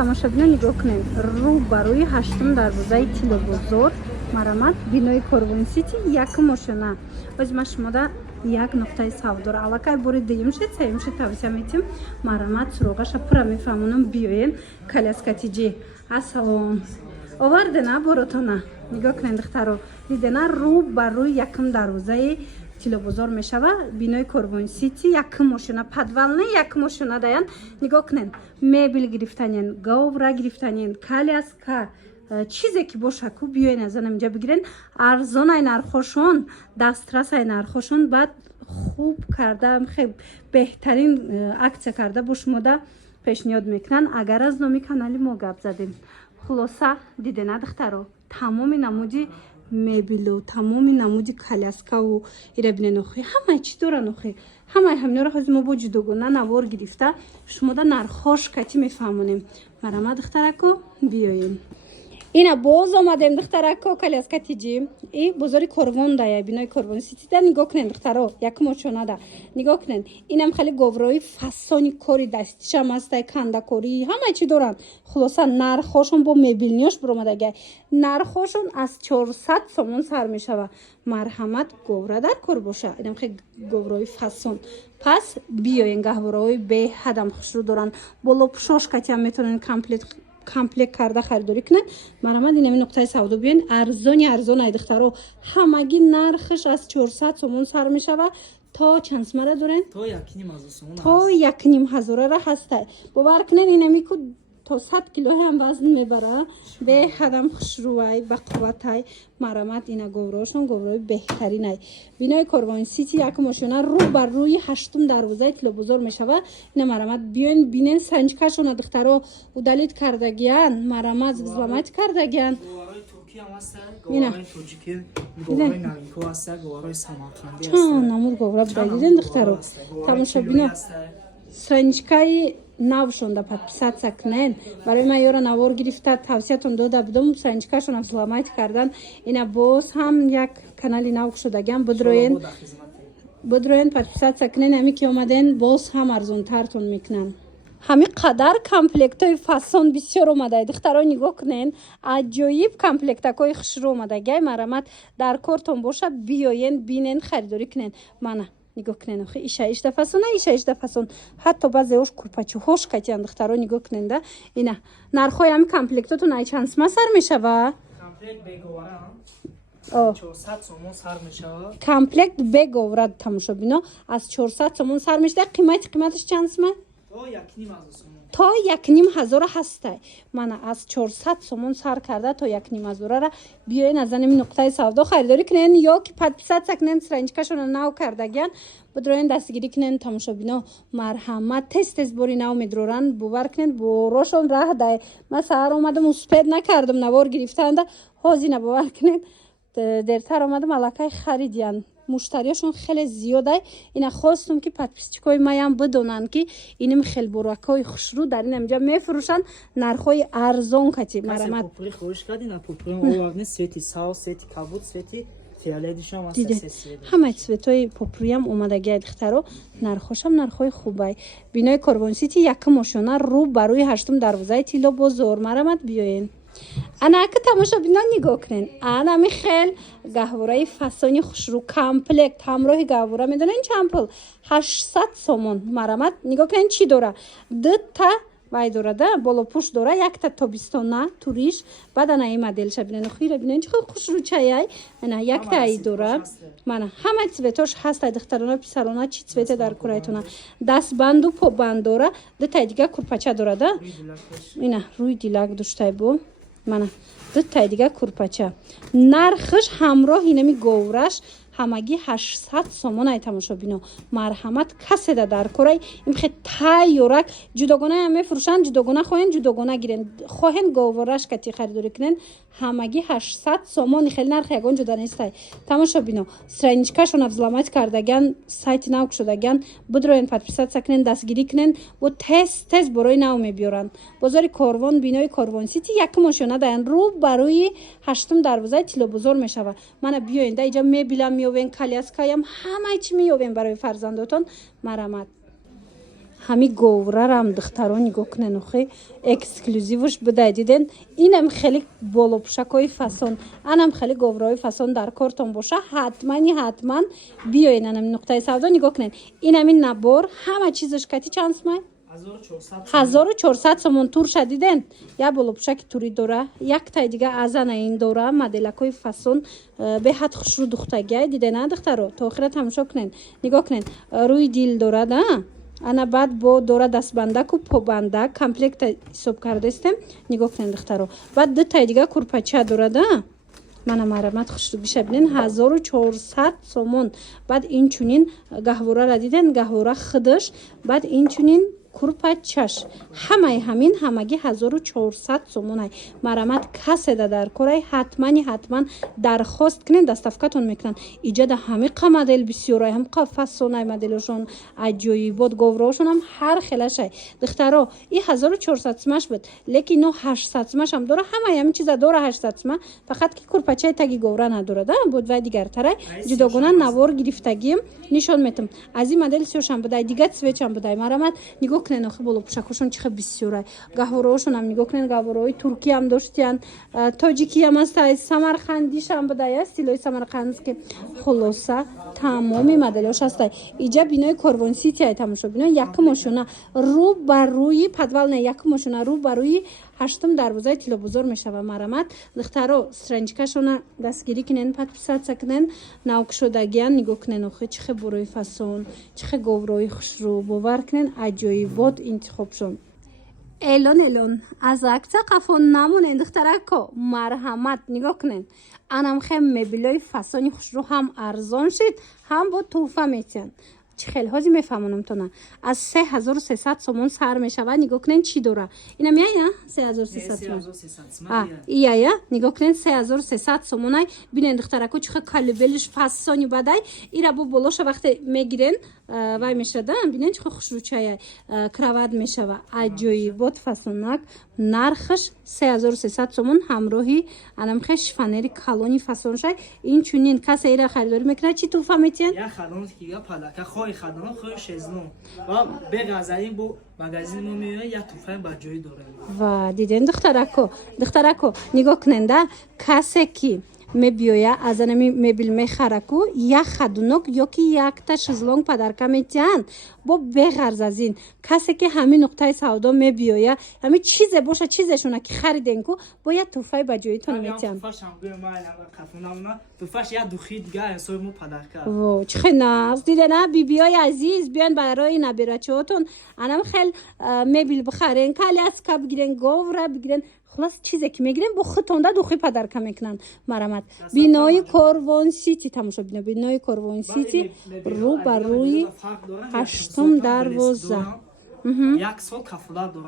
тамошобинон нигоҳ кунед. Рӯ ба рӯи ҳаштум дарвозаи Тило бозор марамат бинои Корвон Сити якум ошона. Оз ма шумода як нуқтаи савдор аллакай бори дуюм шид сеюм шид тавсия метим марамат суроғаша пура мефаҳмонам биёен каляскатиҷи ассалом овардена боротона нигоҳ кунед духтаро дидена рӯ ба рӯи якум дарвозаи Тило бозор мешава бинои Корвон Сити якум ошона подвал не якум ошона даян нигоҳ кунед мебел гирифтанен гавра гирифтанен каляска чизе ки бошаку биёен аз инҷа бигирен арзонай нархошон дастрасай нархошон баъд хуб карда хеле беҳтарин аксия карда бо шумода пешниҳод мекунанд агар аз номи канали мо гап задем хулоса дидена духтаро тамоми намуди мебелу тамоми намуди каляскаву ира бинен охи ҳамаи чӣ доран охи ҳамаи ҳаминора ҳозир мо бо ҷудогона навор гирифта шумода нархош кати мефаҳмонем марама духтарако биёем ина боз омадем духтарако каляскатиҷи и бозори Корвон дая бинои Корвон Сити да нигоҳ кунед духтаро якум ошонада нигоҳ кунед инам хеле говрои фасони кори дастишам ҳастай кандакорӣ ҳамаи чӣ доранд хулоса нархошон бо мебелниёш биромадагай нархошон аз 400 сомон сар мешава марҳамат говра дар кор боша инам хеле говрои фасон пас биёен гаҳвораҳои беҳадам хушрӯ доранд болопӯшош катиам метавонед комплект карда харидорӣ кунед марамад инами нуқтаи савдо биёен арзони ай духтаро ҳамагӣ нархаш аз 400 сомон сар мешава то чанд сомада дорен то 1500 ҳастай бовар кунед инами ку то 100 килои ҳам вазн мебара беҳадам хушрӯай бақувватай марамат ина говроошон говрои беҳтаринай бинои Корвон Сити якум ошона рӯ ба рӯи ҳаштум дарвозаи Тило бозор мешава ина марамат биёен бинен санҷкашона духтаро удалит кардагиян марамат взламат кардагиян чанд намуд говра будагиден духтаро тамоша бино санҷкаи навшонда подписаться кунен барои ман ёра навор гирифта тавсиятон дода будам санҷкашона взламат кардан ина боз ҳам як канали нав кушодагиам будроен подписаться кунен ами ки омаден боз ҳам арзонтартон мекунан ҳами қадар комплектои фасон бисёр омадай духтаро нигоҳ кунен аҷоиб комплектакои хушрӯ омадагай марамат дар кортон боша биёен бинен харидорӣ кунен мана нигоҳ кунен охи иша ишда фасон ҳатто баъзеош курпачуҳош катиян духтаро нигоҳ кунен да ина нархои ҳами комплектотон ай чанд сума сар мешава комплект беговра тамошобино аз 400 сомон сар мешава қиматаш чанд сума то 1500 ҳастай мана аз 400 сомон сар карда то 1500 биёен аз анами нуқтаи савдо харидорӣ кунен ё ки подписаться кунен страничкашона нав кардагиян будроен дастгирӣ кунен тамошобино марҳамат тез бори нав медроранд бовар кунен борошон раҳ дай ман саҳар омадам успед накардам навор гирифтанда ҳозина бовар кунен дертар омадам аллакай харидиян муштариёшон хеле зиёдай ина хостум ки подписчикои маям бидонанд ки иним хелборакои хушрӯ дар ин амҷа мефурӯшанд нархои арзон кати марамат ҳамаи цветои попрӯям омадагиай духтаро нархошам нархои хубай бинои Корвон Сити якум ошона рӯ ба рӯи ҳаштум дарвозаи Тило бозор марамат биёен анака тамошобинон нигоҳ кунен анами хел гаҳвораи фасони хушрӯ комплект ҳамроҳи гаҳвора медонен чанд пул 800 сомон марамат нигоҳ кунен чӣ дора дта вай дорада болопӯш дора якта тобистона туриш баъд анаи моделша бинен охира бинен чихел хушрӯчаяй ана якта ай дора мана ҳамаи цветош ҳастай духтарона писарона чӣ цвете дар кораитона дастбанду побанд дора дтаи дига курпача дорада ина рӯи дилак доштай бо мана дуттай дига курпача нархиш ҳамроҳ инами говраш ҳамагӣ 800 сомон ай тамошобино марҳамат каседа дар корай имхе тай ёрак ҷудогона ҳам мефурӯшанд ҷудогона хоҳен ҷудогона гирен хоҳен говраш кати харидорӣ кунен ҳамагӣ 800 сомон хеле нарх ягон ҷуда нестай тамошобино страничкашона взламат кардагиян сайти нав кушодагиян будроен подписаться кунен дастгирӣ кунен бо тез борои нав мебиёранд бозори Корвон бинои Корвон Сити якум ошона даян рӯ ба рӯи ҳаштум дарвозаи Тило бозор мешава мана биёен да иҷа мебелам меёвен каляскаям ҳамаи чӣ меёвен барои фарзандотон марамат ҳами говрарам духтаро нигоҳ кунен охи эксклюзивш будай диден инам хеле болопушакҳои фасон анам хеле говраҳои фасон дар кортон боша ҳатман биёен анам нуқтаи савдо нигоҳ кунен инами набор ҳама чизаш кати чанд сумай 1400 сомон турша диден я болопушаки тури дора яктай дига азана ин дора моделакҳои фасон беҳад хушрӯ духтагиай дидена духтаро то охира тамошо кунен нигоҳ кунен рӯи дил дорада ана баъд бо дора дастбандаку побанда комплекта ҳисоб кардастем нигоҳ кунен духтаро баъд дуттай дига курпача дорада мана марамат хушрӯбиша бинен 1400 сомон баъд инчунин гаҳворара диден гаҳвора хидаш баъд инчунин курпачаш ҳамаи ҳамин ҳамаги 1400 сомонай марамат каседа дар корай ҳатман дархост кунен доставкатон мекунанд иҷада ҳамиқа модел бисёрай ҳамиқа фасонай моделошон аҷоибот говраҳошон ҳам ҳар хелашай духтаро и 1400 сомаш буд лекин ино 800 сомашам дора ҳамаи ҳамин чиза дора 800 сома фақат ки курпачаи таги говра надорада буд вай дигартарай ҷудогона навор гирифтагием нишон метам аз ин модел сёшам будай дига цветшам будай марамат нигоҳ кунен охи болопушакҳошон чиха бисёрай гаҳвораҳошон ҳам нигоҳ кунен гаҳвораҳои туркӣ ҳам доштиян тоҷикӣ ҳам астай самарқандишам будая стилои самарқандски хулоса тамоми моделош астай иҷа бинои Корвон Сити ай тамошо бино якум ошона рӯ ба рӯи подвалная якум ошона рӯ ба рӯи 8 дарвозаи тилобозор мешава марамат духтаро страничкашона дастгирӣ кунен подписатсия кунен навкушодагиян нигоҳ кунен охи чихе борои фасон чихе говраҳои хушрӯ бовар кунен аҷоибот интихобшон элон аз акция қафо намонен духтарако марҳамат нигоҳ кунен анам хем мебелои фасони хушрӯ ҳам арзон шид ҳам бо туҳфа метиҳанд чихелҳози мефаҳмонамтона аз 3300 сомон сар мешава нигоҳ кунен чӣ дора инам яя 3300 сомон ия нигоҳ кунен 3300 сомонай бинен духтарако чихе калибелиш фасони бадай ира бо болоша вақте мегирен вай мешада бинен чихе хушрӯчая крават мешава аҷоибот фасонак нархаш 3300 сомон ҳамроҳи анамхе шифонери калони фасоншай инчунин касе ира харидорӣ мекунад чӣ туҳфа метиҳанд خدمات خود شزلون و به غذایی بو مغازین ما میاد یا توفای با جوی داره و دیدن دخترکو نگاه کنن دا کسی کی мебиёя аз анами мебел мехараку як хадунок ёки якта шезлонг падарка метиҳанд бо беғарз аз ин касе ки ҳамин нуқтаи савдо мебиёя ҳамин чизе боша чизешона ки хариденку бо як туҳфаи ба ҷоитон метиҳанд во чихе наз дидена бибиёи азиз биён барои набирачаҳотон анам хел мебел бихарен каляска бигирен говра бигирен خلاص چیزی که میگیریم با خودتون دا دوخی پدرکه میکنن مرامت بینای کاروان سیتی تماشا بینه بینای کاروان سیتی رو بر روی 8 دروازه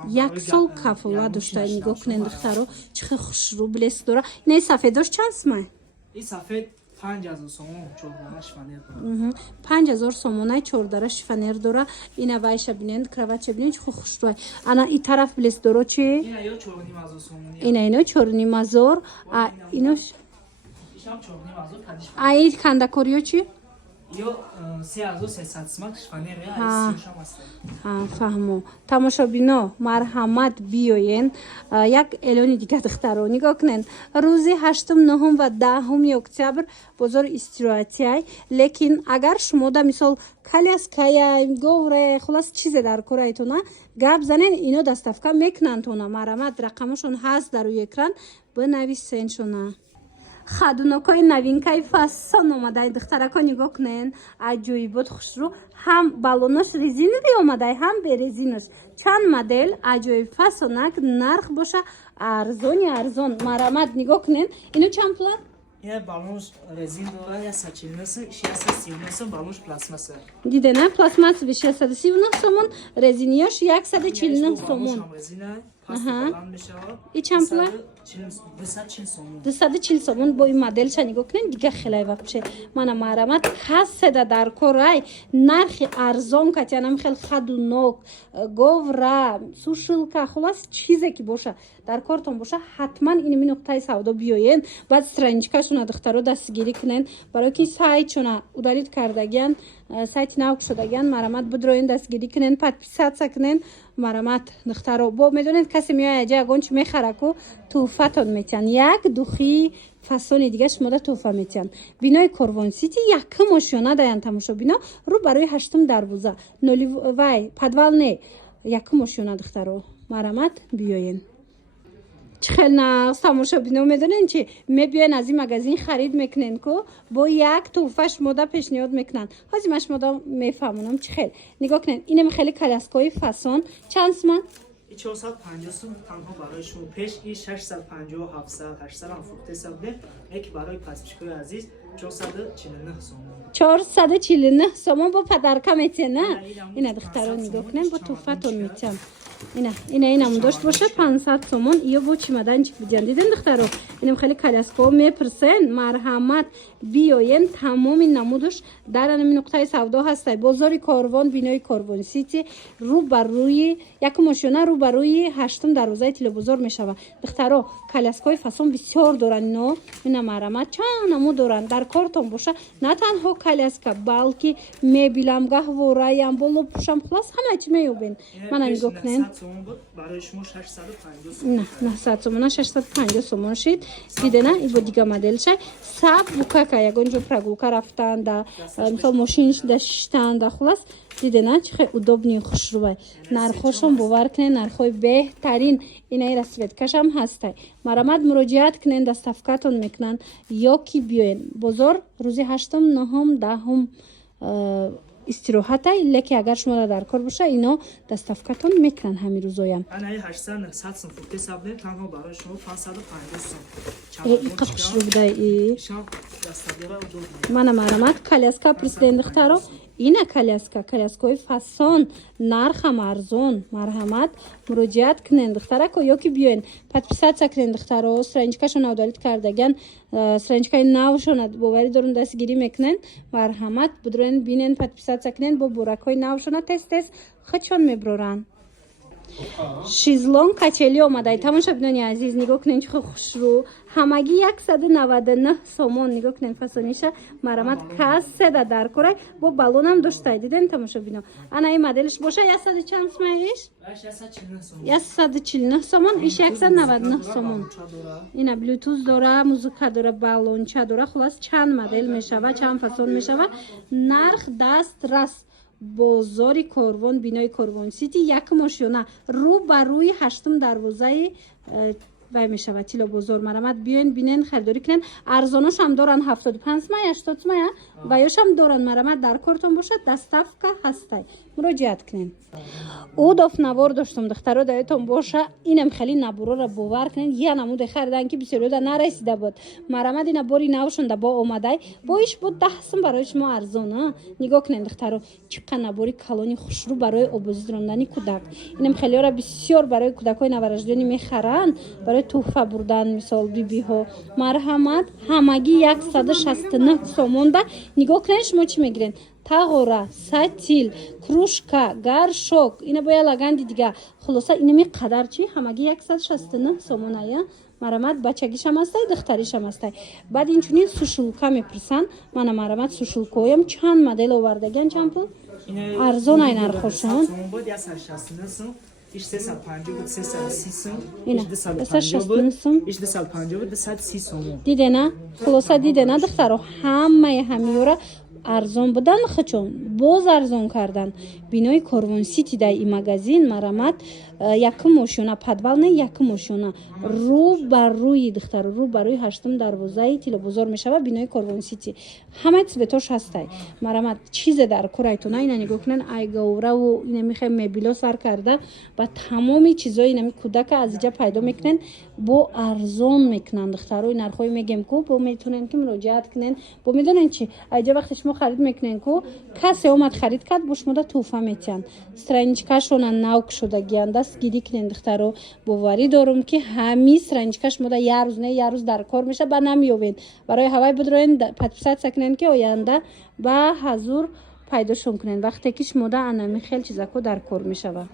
یک سال کفولا داشته نگاه کنین دخترو چه خوشرو بلیس داره این سفیدش چند سمه؟ این سفید 5000 сомон чордара шифонер дора 5000 сомонай чордара шифонер дора ина вайша бинен краватча бинен чу хушрӯй ана и тараф билес доро чи ина ё 4,5 сомон ина 4,5 а инош ишам 4,5 кадиш ай кандакориё чи ё 3300 сомон шифонер я ишам аст фаҳмо тамошобино марҳамат биёен як эълони дига духтаро нигоҳ кунен рӯзи 8 9 ва 10 октябр бозори истироҳатиай лекин агар шумо да мисол каляская говре хулас чизе дар корайтона гап занен ино доставка мекунандтона марҳамат рақамашон ҳаст дар рӯи экран бинависеншона хадунокои новинкаи фасон омадай духтарако нигоҳ кунен аҷоибот хушрӯ ҳам балонош резиновӣ омадай ҳам березинош чанд модел аҷоиб фасонак нарх боша арзони арзон марҳамат нигоҳ кунен ино чанд пула я балонш резин дора я сачилнасы 639 балонш пластмасса дидена пластмассави 639 сомон резинияш 149 сомон и чанд пула 240 сомон бо ин моделша нигоҳ кунен дига хелай вапше мана марҳамат ҳаседа дар корай нархи арзон катянам хел хадунок говра сушилка хулас чизе ки боша дар кортон боша ҳатман инми нуқтаи савдо биёен баъд страничкашона духтаро дастгирӣ кунен барои ки сайтшона удалит кардагиян сайти нав шудаган марамат будроин дастгирӣ кунен подписатсия кунен марамат духтаро бо медонед касе меояд ягон чи мехара ку туҳфатон метиҳанд як духии фасони дига шумода туҳфа метиҳанд бинои Корвон Сити якум ошёна даян тамошобино рӯ барои 8 дарвоза ноливай подвал не якум ошёна духтаро марамат биёен чихел нағз тамошобино медонен чи мебиёен аз ин магазин харид мекунен ку бо як туҳфа шумода пешниҳод мекунанд ҳозима шумода мефаҳмонам чихел нигоҳ кунен инам хеле коляскаи фасон чанд суман 450 сум танҳо барои шумо пеш и 650 700 800 ам фуртеса буде яке барои паспичкои азиз 449 сум 449 сомон бо падарка метена ина духтаро нигоҳ кунен бо туҳфатон метиҳанд инам дошт бошад 500 сомон ё бо чемоданчик бидиан диден духтаро инам хеле коляскао мепурсен марҳамат биёен тамоми намудаш дар анами нуқтаи савдо ҳастай бозори Корвон бинои Корвон Сити рӯ бар рӯи якум ошёна рӯ бар рӯи 8 дарвозаи тилобозор мешавад духтаро коляскаи фасон бисёр доранд ино ина марҳамат чанд намуд доранд дар кортон боша на танҳо коляска балки мебилам гаҳвораям болопушам хулос ҳама чӣ меёбен мана нигоҳ кунен барои шумо 650 сум 650 сомон шид дидена ибо дига моделшай саб букака ягон ҷо прогулка рафтанда мисол мошинда шиштанда хулас дидена чихе удобни хушрӯбай нархошон бовар кунен нархҳои беҳтарин инаи расветкашам ҳастай марамат муроҷиат кунен доставкатон мекунанд ё ки биёен бозор рӯзи 8 9 10 истироҳатай леки агар шумо дар кор боша ино доставкатон мекунанд ҳами рӯзоям анаи 800 900 сум фуртеса буде танҳо барои шумо 550 сум иқа хушрӯбдай мана марамат коляска пурсиден духтаро ина коляскаи фасон нархам арзон марҳамат муроҷиат кунен духтарако ё ки биёен подписатсия кунен духтаро страничкашон авдолид кардаган страничкаи навшон боварӣ дорун дастгирӣ мекунен марҳамат будроен бинен подписатсия кунен бо буракҳои навшона тез худшон меброранд шизлон качели омадай тамошобинони азиз нигоҳ кунен чихо хушрӯ ҳамагӣ 199 сомон нигоҳ кунен фасониша марамат касседа дар корай бо балонам доштай диден тамошобино ана ин моделиш боша 100 чанд сумаиш 149 сомон иш 199 сомон ина блютуз дора музыка дора балонча дора хулос чанд модел мешава чанд фасон мешава нарх дастрас бозори Корвон бинои Корвон Сити якум ошёна рӯ ба рӯи 8 дарвозаи вай мешавад тилобозор марамат биёен бинен харидорӣ кунен арзоношам доранд 75 сумая 80 сумая ва ёшам доранд марамат дар кортон бошад доставка ҳастай муроҷиат кунен удоф навор доштам духтаро даётон боша инам хеле набурора бовар кунен я намуде харидан ки бисёрида нарасида буд марамат ина бори навшонда бо омадай бо иш буд 10 сум барои шумо арзон нигоҳ кунен духтаро чиқа набори калони хушрӯ барои обозид рондани кӯдак инам хелеора бисёр барои кӯдакҳои навараждони мехаранд барои туҳфа бурдан мисол бибиҳо марҳамат ҳамагӣ 169 сомонда нигоҳ кунен шумо чӣ мегирен тағора сатил кружка гаршок ина боя лаганди дига хулоса инами қадар чи ҳамагӣ 169 сомоная марамат бачагишам ҳастай духтаришам ҳастай баъд инчунин сушулка мепурсанд мана марамат сушулкаоям чанд модел овардаган чанд пул арзонай нархошон İşte 350 بود 330 сум ина 360 сум иш 250 بود 230 сум дидена хулоса дидена духтаро ҳамаи ҳамиёра арзон будан хачон боз арзон кардан бинои Корвон Сити дар ин магазин марамат якум ошёна подвал не якум ошёна рӯ бар рӯи духтаро рӯ бар рӯи 8 дарвозаи тилобозор мешава бинои Корвон Сити ҳамаи цветош ҳастай марамат чизе дар курайтона ина нигоҳ кунен айгаураву ина мехай мебило сар карда ба тамоми чизои инами кӯдака аз иҷа пайдо мекунен бо арзон мекунанд духтаро нархҳои мегем ку бо метонен ки муроҷиат кунен бо медонен чи айҷа вақте шумо харид мекунен ку касе омад харид кард бо шумода туҳфа метиҳанд страничкашона навк шудагиян дастгирӣ кунен духтаро боварӣ дорум ки ҳами страничка шумода як рӯз не як рӯз дар кор меша ба намеёвен барои ҳавай бидроен подписатсия кунен ки оянда ба ҳазур пайдошон кунен вақте ки шумода анами хел чизако дар кор мешава